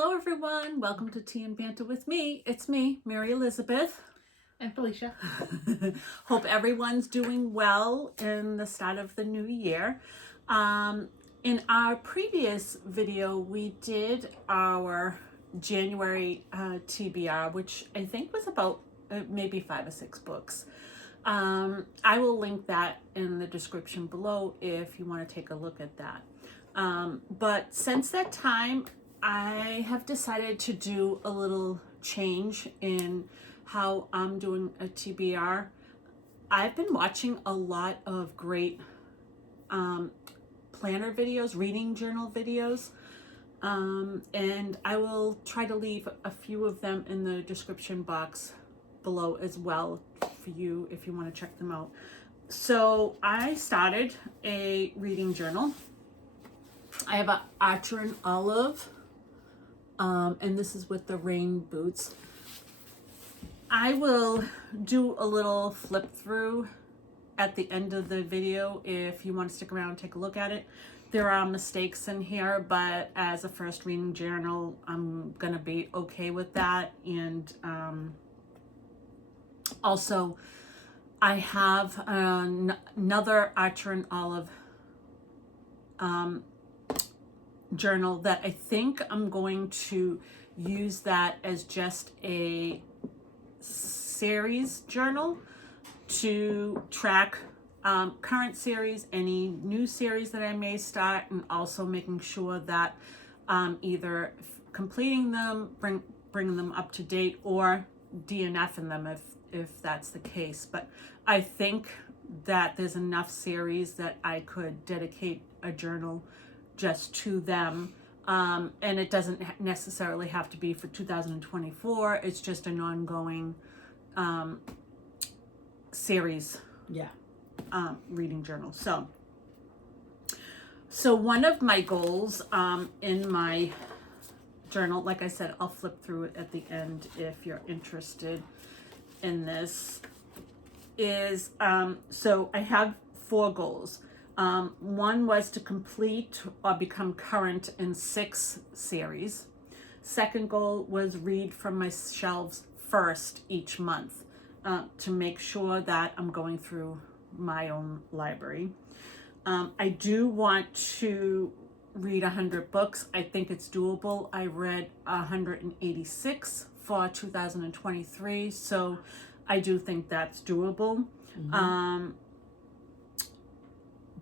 Hello everyone, welcome to Tea and Banter with me. It's me, Mary Elizabeth. And Felicia. Hope everyone's doing well in the start of the new year. In our previous video, we did our January TBR, which I think was about maybe 5 or 6 books. I will link that in the description below if you want to take a look at that. But since that time, I have decided to do a little change in how I'm doing a TBR. I've been watching a lot of great planner videos, reading journal videos, and I will try to leave a few of them in the description box below as well for you if you want to check them out. So I started a reading journal. I have an Archer and Olive, and this is with the rain boots. I will do a little flip through at the end of the video if you want to stick around and take a look at it. There are mistakes in here, but as a first reading journal, I'm gonna be okay with that. And also I have another Archer and Olive journal that I think I'm going to use that as just a series journal to track current series, any new series that I may start, and also making sure that either completing them, bringing them up to date, or DNFing them if that's the case. But I think that there's enough series that I could dedicate a journal just to them, and it doesn't necessarily have to be for 2024. It's just an ongoing series reading journal. So one of my goals in my journal, like I said, I'll flip through it at the end if you're interested in this, is so I have 4 goals. One was to complete or become current in 6 series. Second goal was read from my shelves first each month, to make sure that I'm going through my own library. I do want to read 100 books. I think it's doable. I read 186 for 2023, so I do think that's doable. Mm-hmm.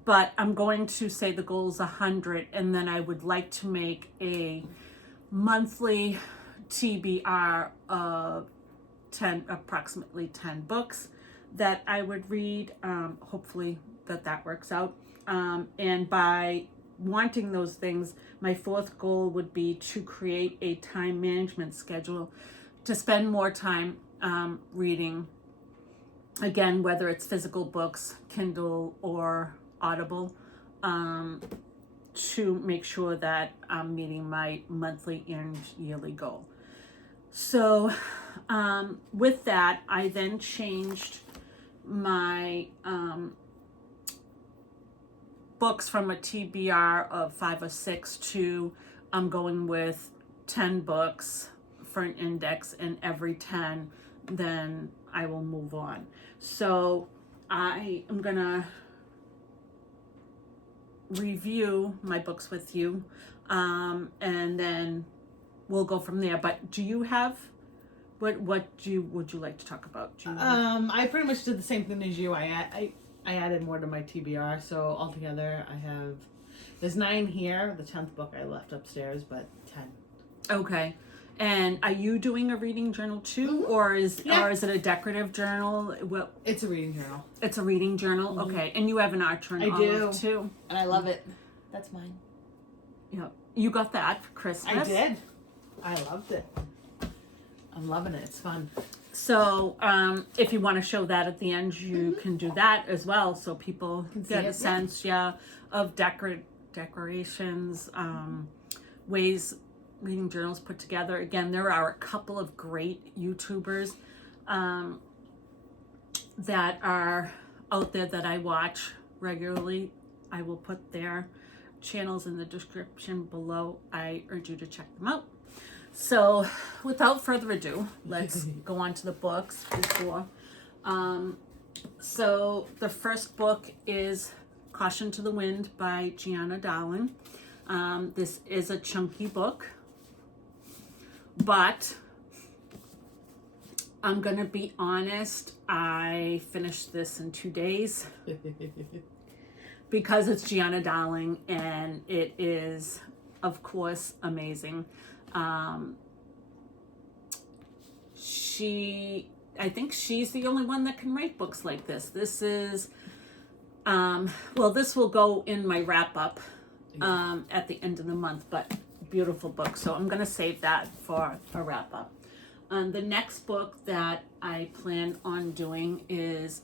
But I'm going to say the goal is 100, and then I would like to make a monthly TBR of approximately 10 books that I would read. Hopefully that works out. And by wanting those things, my 4th goal would be to create a time management schedule to spend more time reading. Again, whether it's physical books, Kindle, or Audible, to make sure that I'm meeting my monthly and yearly goal. So with that, I then changed my books from a TBR of 5 or 6 to I'm going with 10 books for an index, and every 10 then I will move on. So I am gonna review my books with you, and then we'll go from there. But do you have what would you like to talk about? I pretty much did the same thing as you. I added more to my TBR, so altogether there's 9 here. The 10th book I left upstairs, but 10. Okay. And are you doing a reading journal too, or is it a decorative journal? Well, it's a reading journal. It's a reading journal. Mm-hmm. Okay. And you have an Archer and Olive too, and I love it. That's mine. Yeah, you got that for Christmas. I did. I loved it. I'm loving it. It's fun. So if you want to show that at the end, you can do that as well, so people get a sense, of decorations, ways reading journals put together. Again, there are a couple of great YouTubers that are out there that I watch regularly. I will put their channels in the description below. I urge you to check them out. So without further ado, let's go on to the books before. So the first book is Caution to the Wind by Gianna Darling. This is a chunky book, but I'm gonna be honest, I finished this in 2 days because it's Gianna Darling and it is, of course, amazing. I think she's the only one that can write books like this. This is, well, this will go in my wrap up at the end of the month, but beautiful book. So I'm going to save that for a wrap up. The next book that I plan on doing is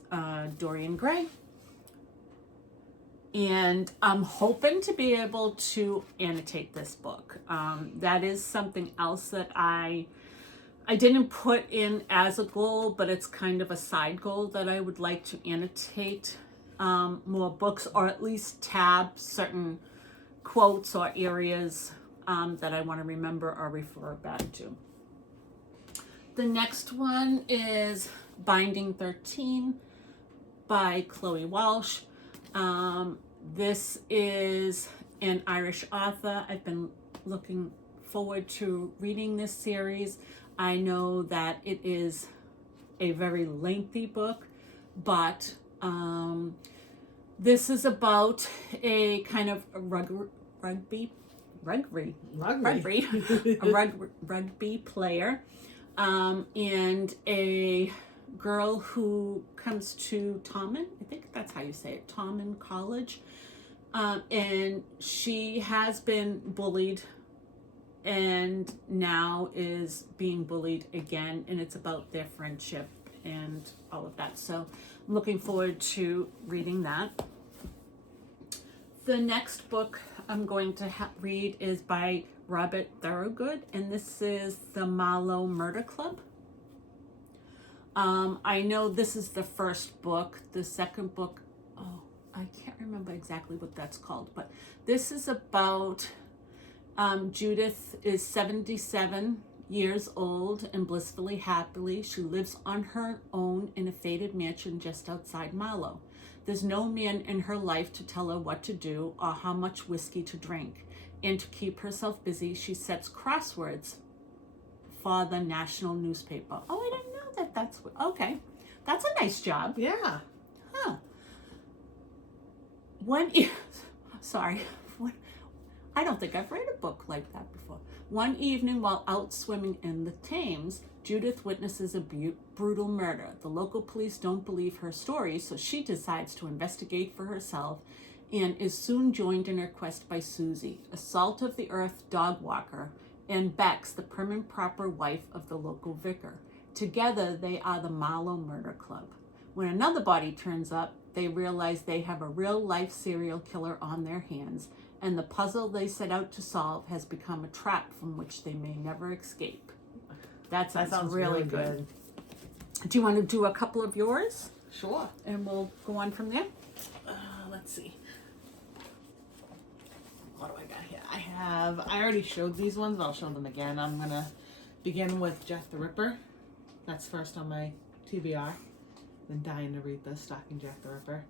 Dorian Gray. And I'm hoping to be able to annotate this book. That is something else that I didn't put in as a goal, but it's kind of a side goal that I would like to annotate more books, or at least tab certain quotes or areas that I want to remember or refer back to. The next one is Binding 13 by Chloe Walsh. This is an Irish author. I've been looking forward to reading this series. I know that it is a very lengthy book, but this is about a kind of a rugby player, and a girl who comes to Thompson, I think that's how you say it, Thompson College, and she has been bullied and now is being bullied again, and it's about their friendship and all of that. So I'm looking forward to reading that. The next book I'm going to read is by Robert Thorogood, and this is The Marlowe Murder Club. I know this is the first book. The second book, I can't remember exactly what that's called, but this is about Judith is 77 years old and blissfully happily. She lives on her own in a faded mansion just outside Marlowe. There's no man in her life to tell her what to do or how much whiskey to drink. And to keep herself busy, she sets crosswords for the national newspaper. Oh, I didn't know that's okay. That's a nice job. Yeah. Huh. Sorry. I don't think I've read a book like that before. One evening while out swimming in the Thames, Judith witnesses a brutal murder. The local police don't believe her story, so she decides to investigate for herself and is soon joined in her quest by Susie, a salt of the earth dog walker, and Bex, the prim and proper wife of the local vicar. Together, they are the Marlowe Murder Club. When another body turns up, they realize they have a real-life serial killer on their hands, and the puzzle they set out to solve has become a trap from which they may never escape. That sounds really good. Do you want to do a couple of yours? Sure. And we'll go on from there? Let's see. What do I got here? I already showed these ones, but I'll show them again. I'm going to begin with Jack the Ripper. That's first on my TBR. Been dying to read this, Stalking Jack the Ripper.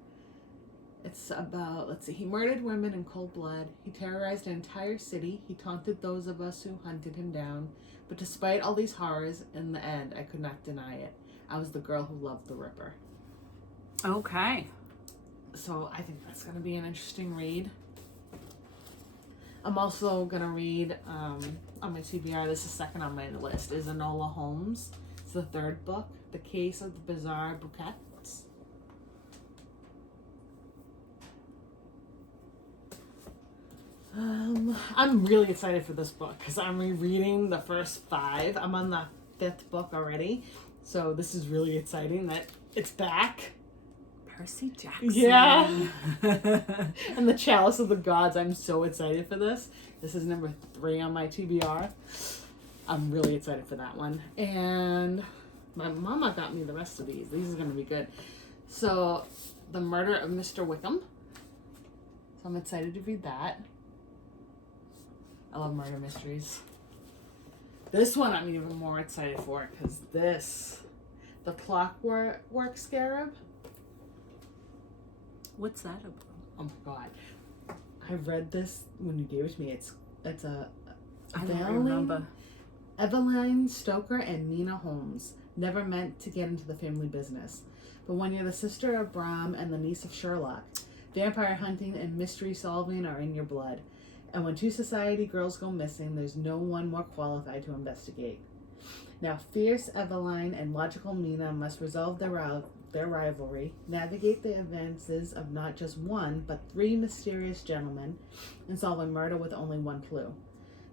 It's about, let's see, he murdered women in cold blood. He terrorized an entire city. He taunted those of us who hunted him down. But despite all these horrors, in the end, I could not deny it. I was the girl who loved the Ripper. Okay. So I think that's going to be an interesting read. I'm also going to read, on my TBR, this is second on my list, is Enola Holmes. It's the third book, The Case of the Bizarre Bouquets. I'm really excited for this book because I'm rereading the first 5. I'm on the 5th book already, so this is really exciting that it's back. Percy Jackson. Yeah. And the Chalice of the Gods. I'm so excited for this. This is number 3 on my TBR. I'm really excited for that one. And my mama got me the rest of these. These are going to be good. So, The Murder of Mr. Wickham. So I'm excited to read that. I love murder mysteries. This one I'm even more excited for because the Clockwork Scarab. What's that about? Oh my god. I read this when you gave it to me. It's a I don't remember. Evelyn Stoker and Nina Holmes never meant to get into the family business. But when you're the sister of Bram and the niece of Sherlock, vampire hunting and mystery solving are in your blood. And when two society girls go missing, there's no one more qualified to investigate. Now, fierce Eveline and logical Mina must resolve their rivalry, navigate the advances of not just one, but 3 mysterious gentlemen, and solve a murder with only one clue.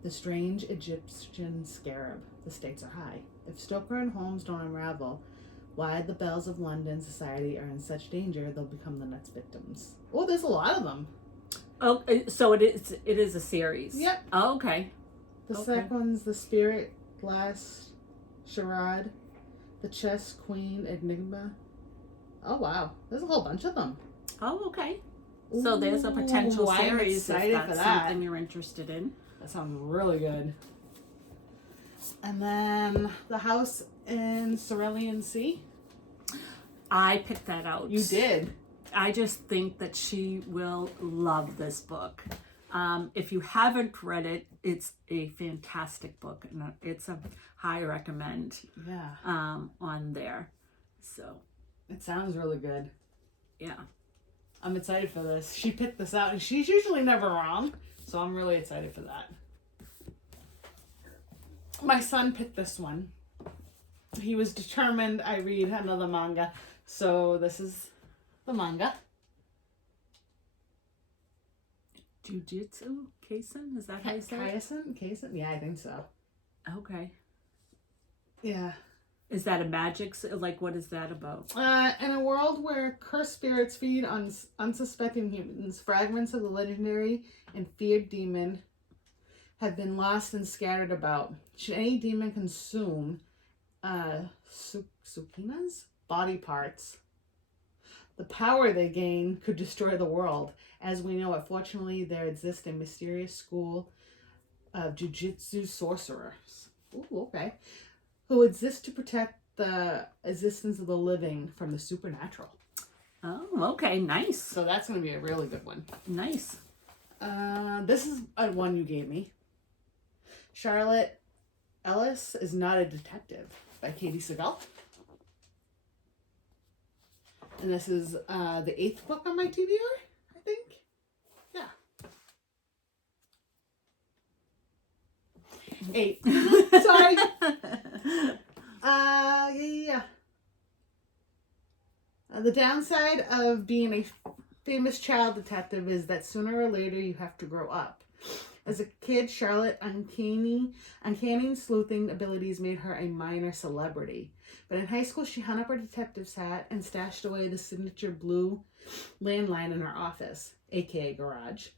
The strange Egyptian scarab. The stakes are high. If Stoker and Holmes don't unravel why the belles of London society are in such danger, they'll become the next victims. Oh, there's a lot of them. Oh, so it is a series. Yep. Oh, okay. The Okay. second one's the Spirit Glass Charade, the Chess Queen Enigma. Oh wow, there's a whole bunch of them. Oh, okay. So there's a potential Ooh, I'm series if excited that's for that. something you're interested in. That sounds really good. And then The House in Celian Sea. I picked that out. You did. I just think that she will love this book. If you haven't read it, it's a fantastic book, and it's a high recommend Yeah. on there. So It sounds really good. yeah. I'm excited for this. She picked this out, and she's usually never wrong, so I'm really excited for that. My son picked this one. He was determined I read another manga, so this is the manga. Jujutsu Kaisen? Is that how you say it? Kaisen? Yeah, I think so. Okay. Yeah. Is that a magic? Like, what is that about? In a world where cursed spirits feed on unsuspecting humans, fragments of the legendary and feared demon have been lost and scattered about. Should any demon consume Sukina's body parts, the power they gain could destroy the world. As we know it, fortunately, there exists a mysterious school of Jujutsu sorcerers. Ooh, okay. Who exist to protect the existence of the living from the supernatural. Oh, okay. Nice. So that's going to be a really good one. Nice. This is one you gave me. Charlotte Ellis is Not a Detective by Katie Segal. And this is the 8th book on my TBR, I think. Yeah. 8. Sorry. Yeah. The downside of being a famous child detective is that sooner or later you have to grow up. As a kid, Charlotte uncanny sleuthing abilities made her a minor celebrity. But in high school, she hung up her detective's hat and stashed away the signature blue landline in her office, aka garage.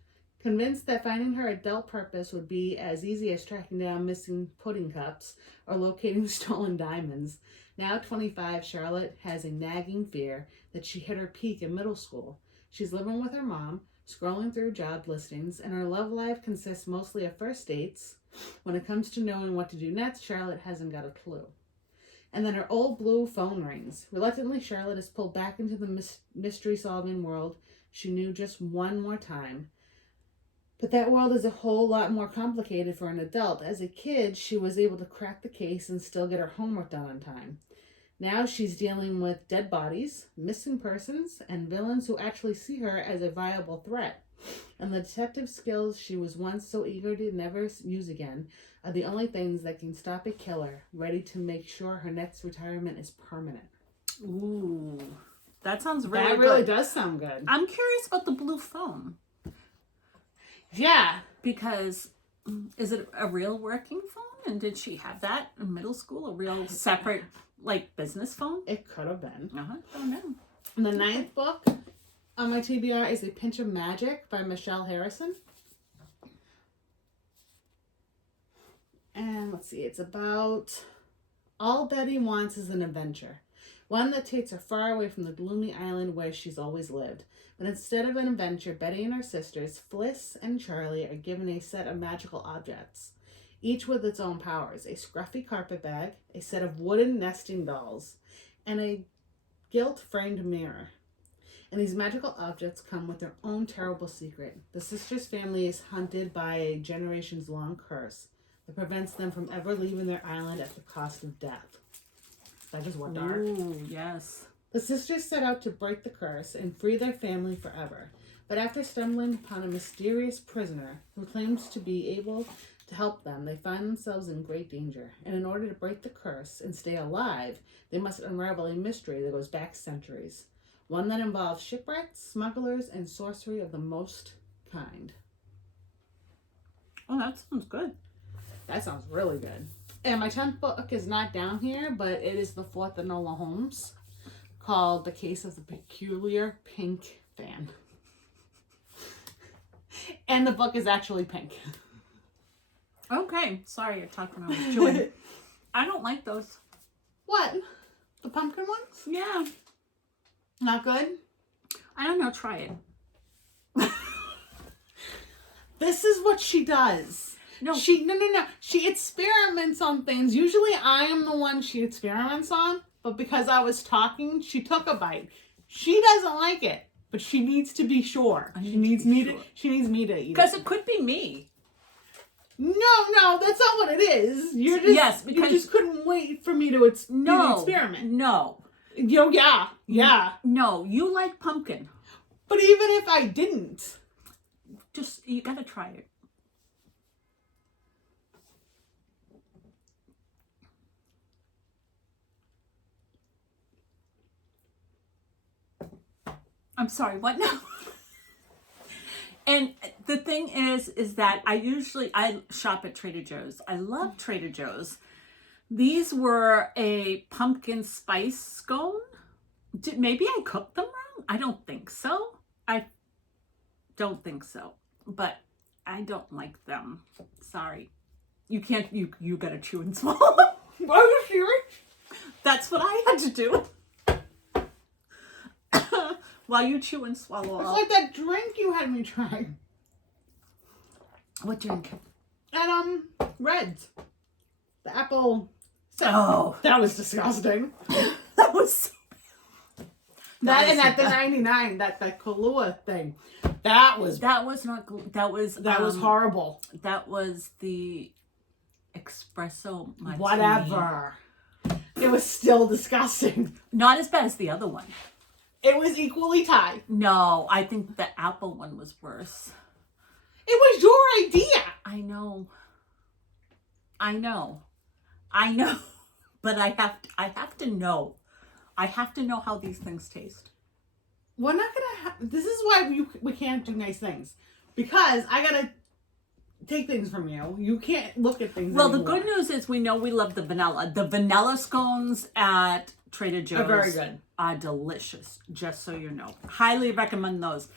Convinced that finding her adult purpose would be as easy as tracking down missing pudding cups or locating stolen diamonds, now 25, Charlotte has a nagging fear that she hit her peak in middle school. She's living with her mom, scrolling through job listings, and her love life consists mostly of first dates. When it comes to knowing what to do next, Charlotte hasn't got a clue. And then her old blue phone rings. Reluctantly, Charlotte is pulled back into the mystery-solving world she knew just one more time. But that world is a whole lot more complicated for an adult. As a kid, she was able to crack the case and still get her homework done on time. Now she's dealing with dead bodies, missing persons, and villains who actually see her as a viable threat. And the detective skills she was once so eager to never use again are the only things that can stop a killer, ready to make sure her next retirement is permanent. Ooh, that sounds really good. That really does sound good. I'm curious about the blue phone. Yeah. Because is it a real working phone? And did she have that in middle school? A real separate, like, business phone? It could have been. I don't know. And the 9th book on my TBR is A Pinch of Magic by Michelle Harrison. And let's see, it's about all Betty wants is an adventure. One that takes her far away from the gloomy island where she's always lived. But instead of an adventure, Betty and her sisters, Fliss and Charlie, are given a set of magical objects, each with its own powers. A scruffy carpet bag, a set of wooden nesting dolls, and a gilt-framed mirror. And these magical objects come with their own terrible secret. The sisters' family is haunted by a generations-long curse that prevents them from ever leaving their island at the cost of death. That just went dark. Ooh, yes. The sisters set out to break the curse and free their family forever. But after stumbling upon a mysterious prisoner who claims to be able to help them, they find themselves in great danger. And in order to break the curse and stay alive, they must unravel a mystery that goes back centuries. One that involves shipwrecks, smugglers, and sorcery of the most kind. Oh, that sounds good. That sounds really good. And my 10th book is not down here, but it is the 4th Enola Holmes, called The Case of the Peculiar Pink Fan. And the book is actually pink. Okay. Sorry, I talked when I was chewing. I don't like those. What? The pumpkin ones? Yeah. Not good? I don't know. Try it. This is what she does. No. No. She experiments on things. Usually I am the one she experiments on, but because I was talking, she took a bite. She doesn't like it, but she needs to be sure. She needs me to eat it. Because it could be me. No, that's not what it is. You're just Yes, because you just couldn't wait for me to experiment. No. Yeah. No, you like pumpkin. But even if I didn't, Just, you gotta try it. I'm sorry, what now? And the thing is that I shop at Trader Joe's. I love Trader Joe's. These were a pumpkin spice scone. Maybe I cooked them wrong? I don't think so. But I don't like them. Sorry. You can't, you gotta chew and swallow. are you serious? That's what I had to do. While you chew and swallow. It's like that drink you had me try. What drink? And Reds. The apple. Oh, That was disgusting. that was so That and at the 99, that Kahlua thing. That was horrible. That was the espresso martini. Whatever. It was still disgusting. Not as bad as the other one. It was equally tied. No, I think the apple one was worse. It was your idea. I know. But I have to know. I have to know how these things taste. We're not gonna. This is why we can't do nice things, because I gotta take things from you. You can't look at things. Well, anymore. the good news is we know we love the vanilla. The vanilla scones at Trader Joe's are very good. Are delicious. Just so you know, highly recommend those.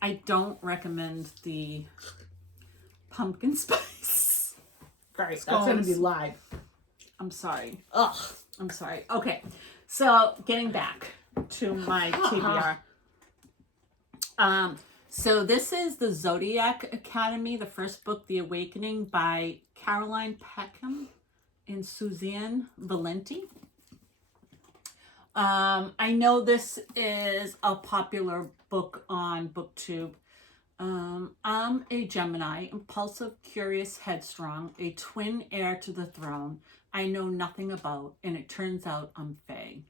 I don't recommend the pumpkin spice. Great. Scones. That's gonna be live. I'm sorry. Ugh. I'm sorry. Okay, so getting back to my TBR. So this is the Zodiac Academy, the first book, The Awakening, by Caroline Peckham and Suzanne Valenti. I know this is a popular book on BookTube. I'm a Gemini, impulsive, curious, headstrong, a twin heir to the throne I know nothing about, and it turns out I'm Fae.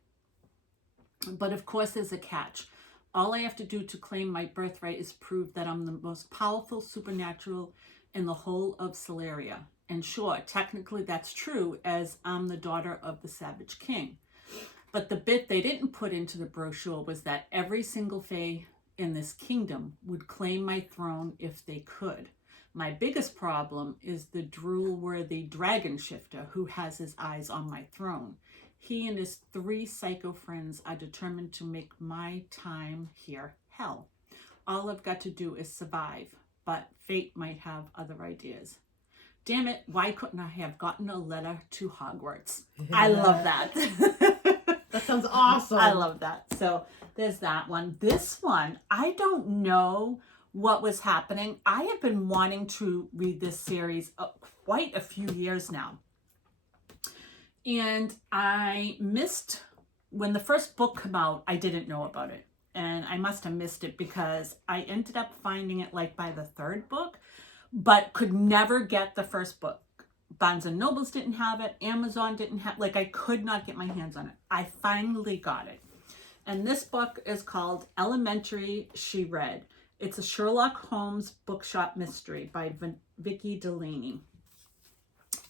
But of course there's a catch. All I have to do to claim my birthright is prove that I'm the most powerful supernatural in the whole of Celeria. And sure, technically that's true, as I'm the daughter of the Savage King. But the bit they didn't put into the brochure was that every single Fae in this kingdom would claim my throne if they could. My biggest problem is the drool-worthy dragon shifter who has his eyes on my throne. He and his 3 psycho friends are determined to make my time here hell. All I've got to do is survive, but fate might have other ideas. Damn it, why couldn't I have gotten a letter to Hogwarts? I love that. That sounds awesome. I love that. So there's that one. This one, I don't know what was happening. I have been wanting to read this series quite a few years now. And I missed, when the first book came out, I didn't know about it. And I must have missed it because I ended up finding it like by the third book, but could never get the first book. Barnes and Nobles didn't have it. Amazon didn't have, like I could not get my hands on it. I finally got it. And this book is called Elementary She Read. It's a Sherlock Holmes Bookshop mystery by Vicky Delaney.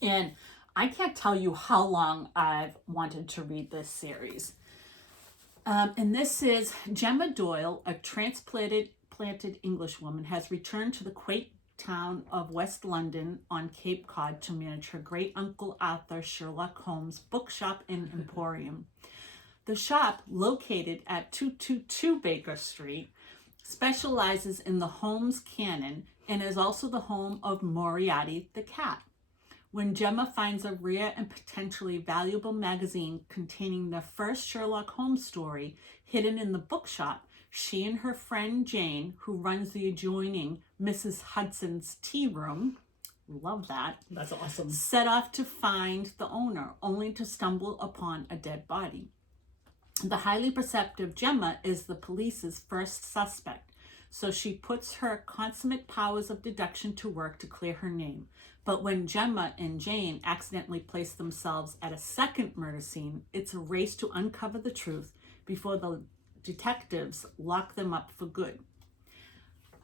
And I can't tell you how long I've wanted to read this series. And this is Gemma Doyle, a transplanted Englishwoman, has returned to the quaint town of West London on Cape Cod to manage her great uncle Arthur Sherlock Holmes bookshop and emporium. The shop, located at 222 Baker Street, specializes in the Holmes canon and is also the home of Moriarty the cat. When Gemma finds a rare and potentially valuable magazine containing the first Sherlock Holmes story hidden in the bookshop, she and her friend Jane, who runs the adjoining Mrs. Hudson's tea room, love that, That's awesome. set off to find the owner, only to stumble upon a dead body. The highly perceptive Gemma is the police's first suspect, so she puts her consummate powers of deduction to work to clear her name. But when Gemma and Jane accidentally place themselves at a second murder scene, it's a race to uncover the truth before the detectives lock them up for good.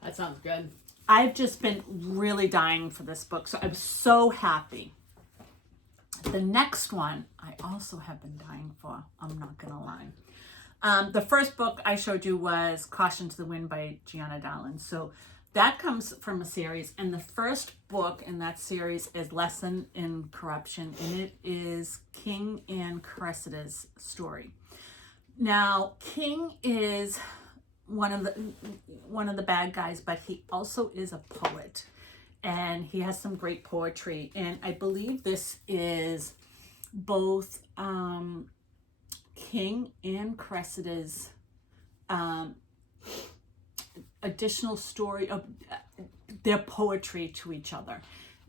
That sounds good. I've just been really dying for this book, so I'm so happy. The next one I also have been dying for, I'm not gonna lie. The first book I showed you was Caution to the Wind by Gianna Darlin. So that comes from a series, and the first book in that series is Lesson in Corruption, and it is King and Cressida's story. Now, King is one of the bad guys, but he also is a poet, and he has some great poetry. And I believe this is both King and Cressida's additional story of their poetry to each other,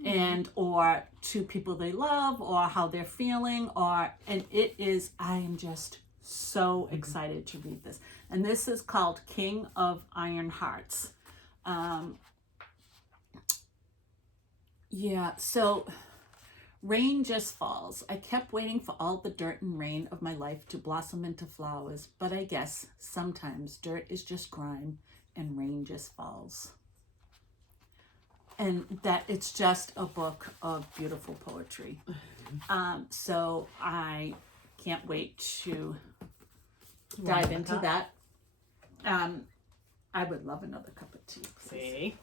and or to people they love, or how they're feeling, and it is, I am just so excited to read this. And this is called King of Iron Hearts. So rain just falls. I kept waiting for all the dirt and rain of my life to blossom into flowers, but I guess sometimes dirt is just grime and rain just falls. And that it's just a book of beautiful poetry. So I can't wait to dive into that. I would love another cup of tea. See?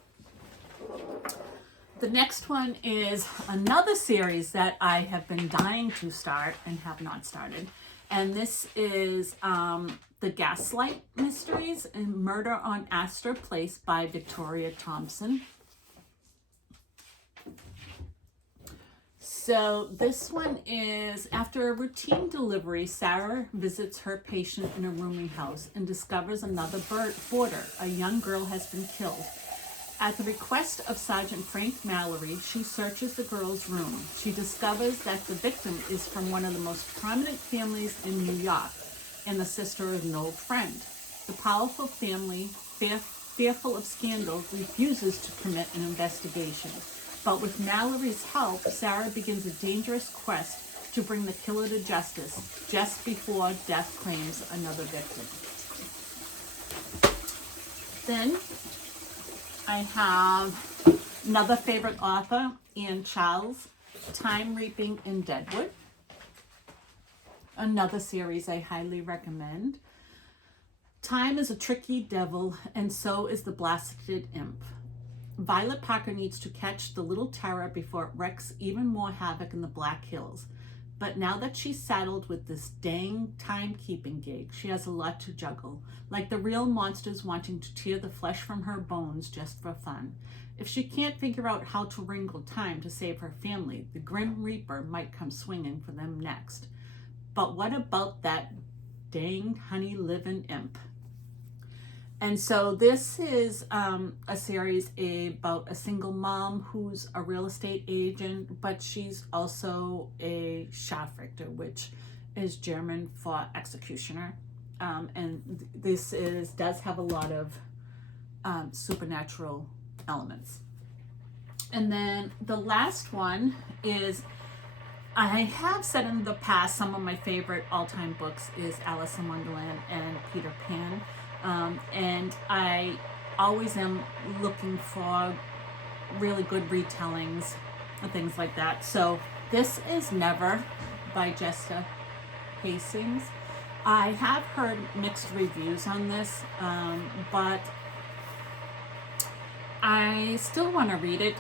The next one is another series that I have been dying to start and have not started. And this is the Gaslight Mysteries and Murder on Astor Place by Victoria Thompson. So this one is, after a routine delivery, Sarah visits her patient in a rooming house and discovers another boarder. A young girl has been killed. At the request of Sergeant Frank Mallory, she searches the girl's room. She discovers that the victim is from one of the most prominent families in New York and the sister of an old friend. The powerful family, fearful of scandal, refuses to permit an investigation. But with Mallory's help, Sarah begins a dangerous quest to bring the killer to justice just before death claims another victim. Then I have another favorite author, Anne Charles, Time Reaping in Deadwood. Another series I highly recommend. Time is a tricky devil, and so is the Blasted Imp. Violet Parker needs to catch the little terror before it wreaks even more havoc in the Black Hills. But now that she's saddled with this dang timekeeping gig, she has a lot to juggle, like the real monsters wanting to tear the flesh from her bones just for fun. If she can't figure out how to wrangle time to save her family, the Grim Reaper might come swinging for them next. But what about that Dang Honey Livin' Imp. And so this is a series about a single mom who's a real estate agent, but she's also a Scharfrichter, which is German for executioner. And this does have a lot of supernatural elements. And then the last one is, I have said in the past, some of my favorite all-time books is Alice in Wonderland and Peter Pan. And I always am looking for really good retellings and things like that. So this is Never by Jessica Hastings. I have heard mixed reviews on this, but I still want to read it.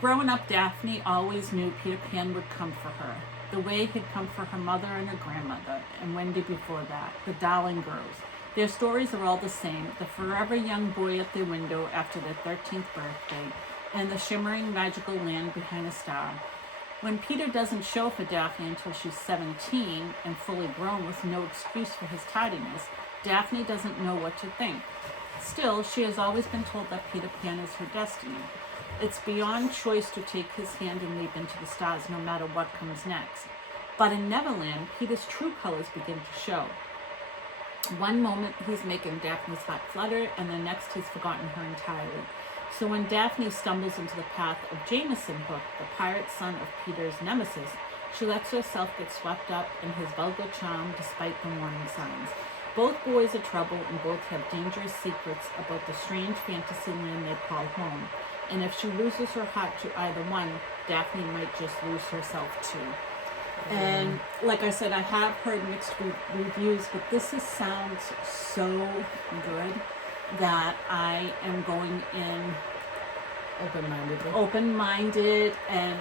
Growing up, Daphne always knew Peter Pan would come for her, the way he'd come for her mother and her grandmother, and Wendy before that, the Darling Girls. Their stories are all the same, the forever young boy at their window after their 13th birthday, and the shimmering magical land behind a star. When Peter doesn't show for Daphne until she's 17 and fully grown with no excuse for his tardiness, Daphne doesn't know what to think. Still, she has always been told that Peter Pan is her destiny. It's beyond choice to take his hand and leap into the stars no matter what comes next. But in Neverland, Peter's true colors begin to show. One moment he's making Daphne's heart flutter, and the next he's forgotten her entirely. So when Daphne stumbles into the path of Jameson Hook, the pirate son of Peter's nemesis, she lets herself get swept up in his vulgar charm despite the warning signs. Both boys are trouble, and both have dangerous secrets about the strange fantasy land they call home. And if she loses her heart to either one, Daphne might just lose herself too. And like I said, I have heard mixed reviews, but this sounds so good that I am going in open-minded and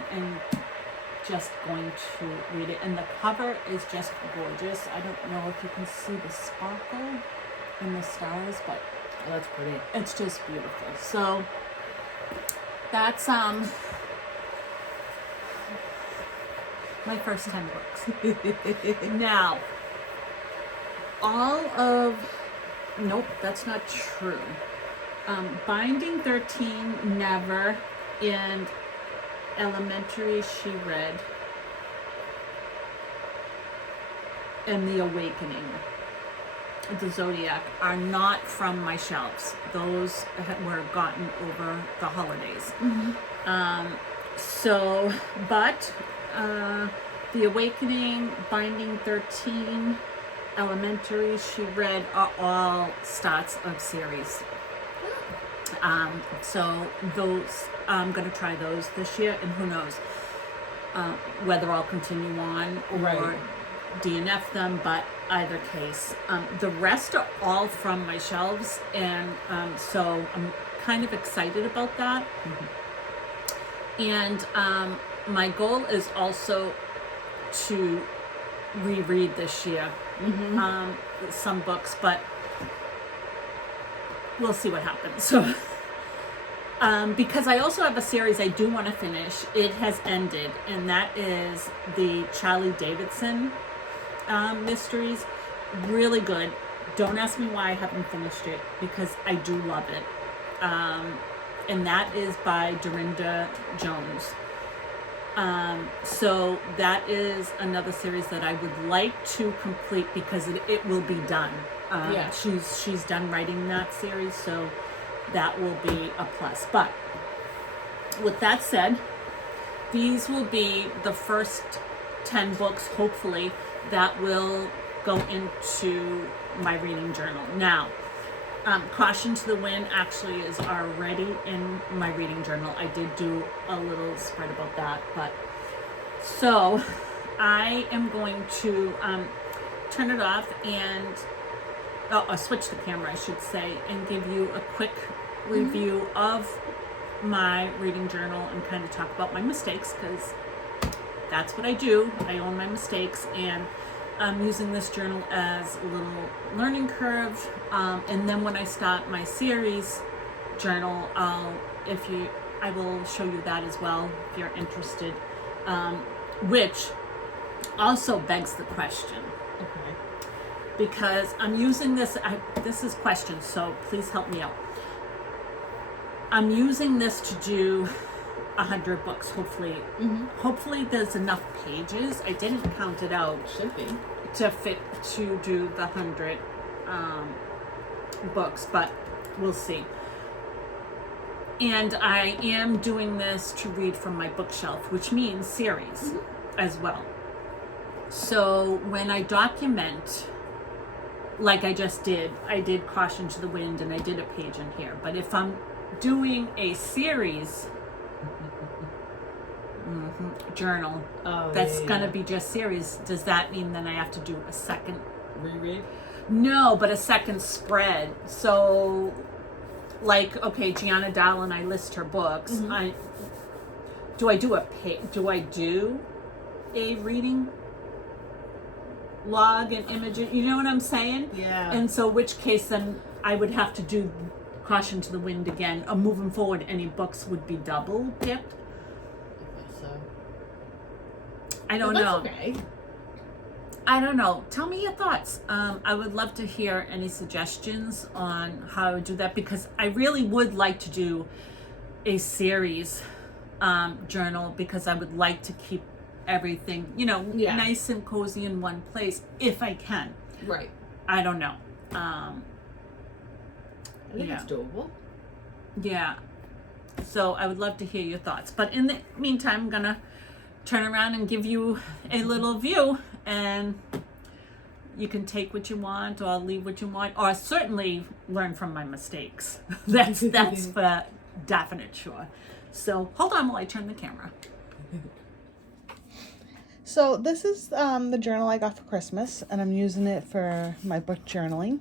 just going to read it. And the cover is just gorgeous. I don't know if you can see the sparkle in the stars, but That's pretty. it's just beautiful. So that's my first 10 books. Now, nope, that's not true. Binding 13, Never, and Elementary, she read, and The Awakening, The Zodiac, are not from my shelves. Those were gotten over the holidays. But The Awakening, Binding 13, Elementary, she read, are all starts of series. So those, I'm going to try those this year, and who knows whether I'll continue on or DNF them, but either case. The rest are all from my shelves, and so I'm kind of excited about that. And my goal is also to reread this year some books, but we'll see what happens. So, because I also have a series I do want to finish. It has ended, and that is the Charlie Davidson mysteries. Really good. Don't ask me why I haven't finished it, because I do love it. And that is by Dorinda Jones. So that is another series that I would like to complete, because it will be done. She's done writing that series, so that will be a plus. But with that said, these will be the first 10 books, hopefully, that will go into my reading journal. Now, Caution to the Wind actually is already in my reading journal. I did do a little spread about that, but so I am going to turn it off and switch the camera, I should say, and give you a quick review of my reading journal and kind of talk about my mistakes, because that's what I do. I own my mistakes, and I'm using this journal as a little learning curve. And then when I start my series journal, I will show you that as well if you're interested. Which also begs the question. because I'm using this. This is questions, so please help me out. I'm using this to do 100 books. Hopefully there's enough pages. I didn't count it out. Should be. To fit to do the 100 books, but we'll see. And I am doing this to read from my bookshelf, which means series as well. So when I document, like I just did, I did Caution to the Wind and I did a page in here. But if I'm doing a series journal that's gonna be just series, does that mean then I have to do a second reread? No, but a second spread. So like, okay, Gianna Dallin, I list her books. Do I do a reading log and image? You know what I'm saying? Yeah. And so which case then I would have to do Caution to the Wind again. Moving forward, any books would be double dipped. So I don't know. Okay. I don't know. Tell me your thoughts. I would love to hear any suggestions on how I would do that, because I really would like to do a series journal, because I would like to keep everything, nice and cozy in one place if I can. Right. I don't know. I think it's doable. Yeah. So I would love to hear your thoughts. But in the meantime, I'm going to turn around and give you a little view, and you can take what you want or leave what you want, or certainly learn from my mistakes. That's for definite sure. So hold on while I turn the camera. So this is the journal I got for Christmas, and I'm using it for my book journaling.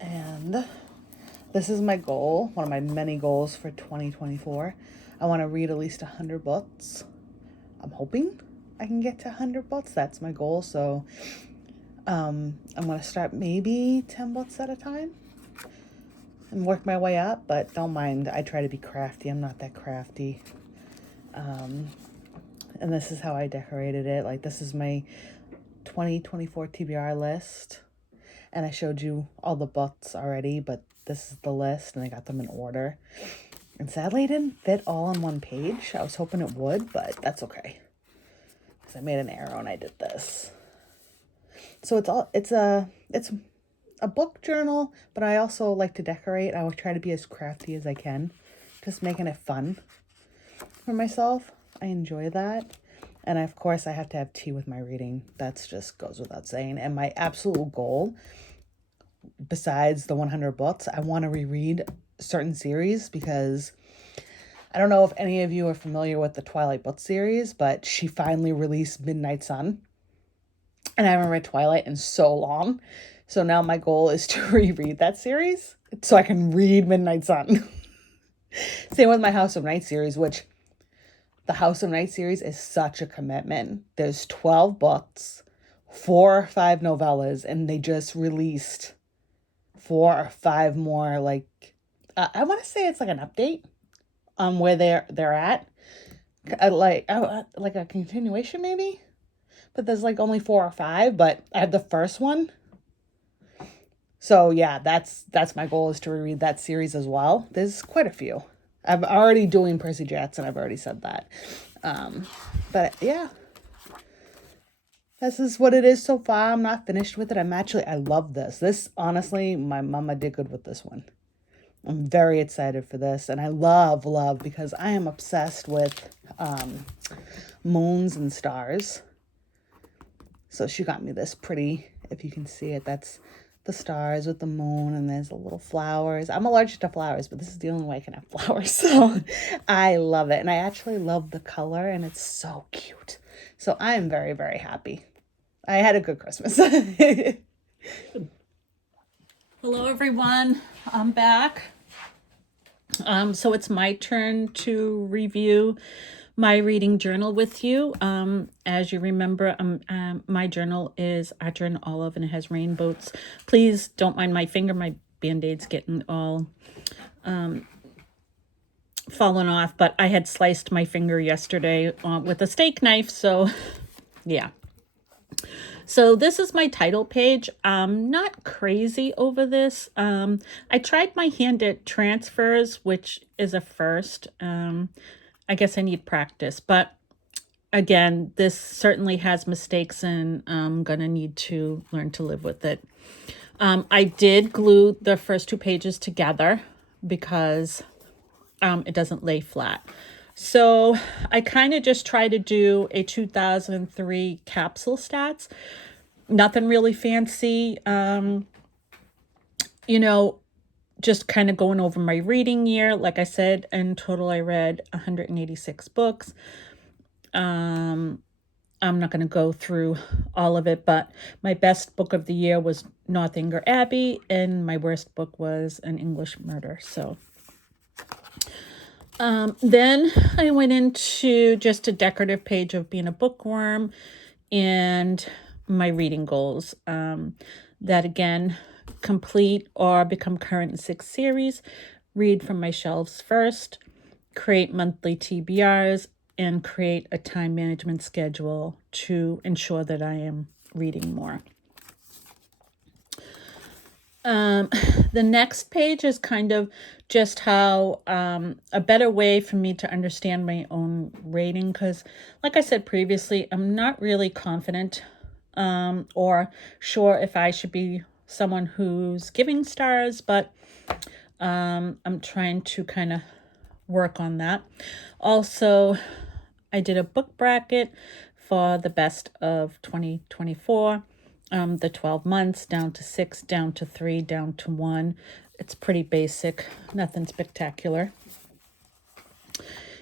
And this is my goal, one of my many goals for 2024. I want to read at least 100 books. I'm hoping I can get to 100 books. That's my goal. So I'm going to start maybe 10 books at a time and work my way up. But don't mind, I try to be crafty. I'm not that crafty. And this is how I decorated it. Like, this is my 2024 TBR list. And I showed you all the books already, but this is the list, and I got them in order. And sadly, it didn't fit all on one page. I was hoping it would, but that's okay. Because I made an arrow and I did this. So it's a book journal, but I also like to decorate. I will try to be as crafty as I can, just making it fun for myself. I enjoy that. And of course, I have to have tea with my reading. That's just goes without saying. And my absolute goal, besides the 100 books, I want to reread certain series, because I don't know if any of you are familiar with the Twilight book series, but she finally released Midnight Sun. And I haven't read Twilight in so long. So now my goal is to reread that series so I can read Midnight Sun. Same with my House of Night series, which the House of Night series is such a commitment. There's 12 books, 4 or 5 novellas, and they just released 4 or 5 more, like, I want to say it's like an update on where they're at. Like a continuation maybe? But there's like only 4 or 5, but I have the first one. So yeah, that's my goal, is to reread that series as well. There's quite a few. I'm already doing Percy Jackson. I've already said that. But yeah, this is what it is so far. I'm not finished with it. I love this. This, honestly, my mama did good with this one. I'm very excited for this. And I love, because I am obsessed with moons and stars. So she got me this pretty, if you can see it, that's the stars with the moon, and there's the little flowers. I'm allergic to flowers, but this is the only way I can have flowers. So I love it. And I actually love the color, and it's so cute. So I am very, very happy. I had a good Christmas. Hello, everyone. I'm back. So it's my turn to review my reading journal with you. As you remember, my journal is Archer and Olive, and it has rainbows. Please don't mind my finger. My Band-Aid's getting all fallen off, but I had sliced my finger yesterday with a steak knife, so yeah. So this is my title page. I'm not crazy over this. I tried my hand at transfers, which is a first. I guess I need practice, but again, this certainly has mistakes and I'm gonna need to learn to live with it. I did glue the first 2 pages together because it doesn't lay flat. So I kind of just try to do a 2003 capsule stats. Nothing really fancy. You know, just kind of going over my reading year. Like I said, in total I read 186 books. I'm not going to go through all of it, but my best book of the year was Northanger Abbey, and my worst book was An English Murder. So then I went into just a decorative page of being a bookworm and my reading goals. That again, complete or become current in 6 series, read from my shelves first, create monthly TBRs, and create a time management schedule to ensure that I am reading more. The next page is kind of just how a better way for me to understand my own rating, because like I said previously, I'm not really confident or sure if I should be someone who's giving stars, but I'm trying to kind of work on that. Also, I did a book bracket for the best of 2024. The 12 months, down to 6, down to 3, down to 1. It's pretty basic, nothing spectacular.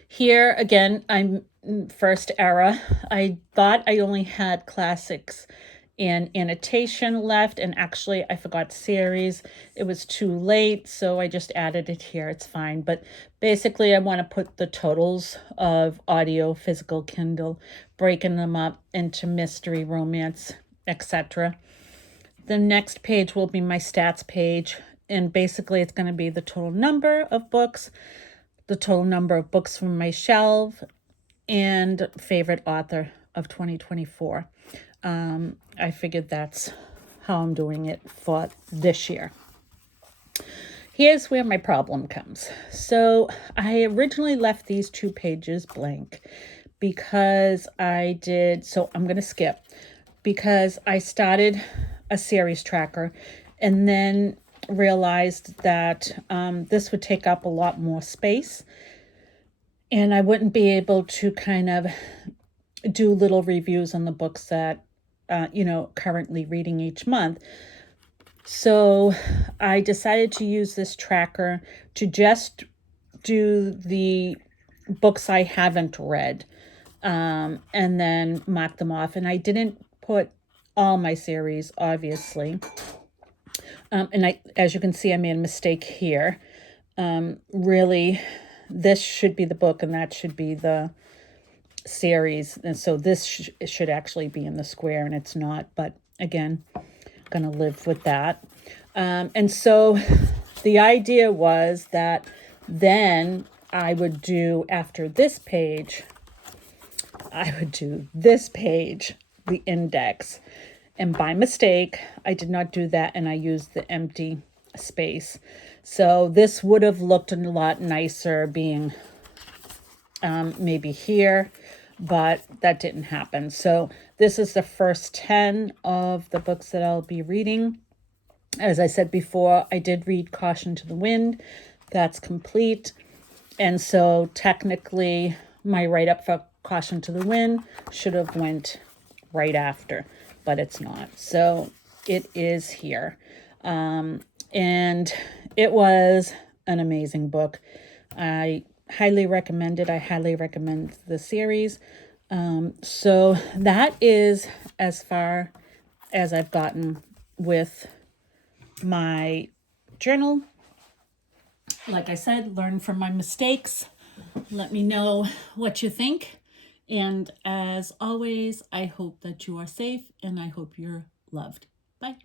Here, again, I'm first era. I thought I only had classics and annotation left, and actually I forgot series. It was too late, so I just added it here. It's fine, but basically I want to put the totals of audio, physical, Kindle, breaking them up into mystery, romance, etc. The next page will be my stats page, and basically it's going to be the total number of books, the total number of books from my shelf, and favorite author of 2024. I figured that's how I'm doing it for this year. Here's where my problem comes. So I originally left these 2 pages blank because I'm going to skip, because I started a series tracker and then realized that this would take up a lot more space and I wouldn't be able to kind of do little reviews on the books that currently reading each month. So I decided to use this tracker to just do the books I haven't read, and then mark them off. And I didn't put all my series, obviously. And as you can see, I made a mistake here. Really, this should be the book and that should be the series, and so this should actually be in the square and it's not, but again, gonna live with that. And so the idea was that then I would do, after this page, I would do this page, the index, and by mistake I did not do that and I used the empty space. So this would have looked a lot nicer being maybe here, but that didn't happen. So this is the first 10 of the books that I'll be reading. As I said before, I did read Caution to the Wind. That's complete. And so technically my write-up for Caution to the Wind should have went right after, but it's not. So it is here. And it was an amazing book. I highly recommend it. I highly recommend the series. So that is as far as I've gotten with my journal. Like I said, learn from my mistakes. Let me know what you think. And as always, I hope that you are safe and I hope you're loved. Bye.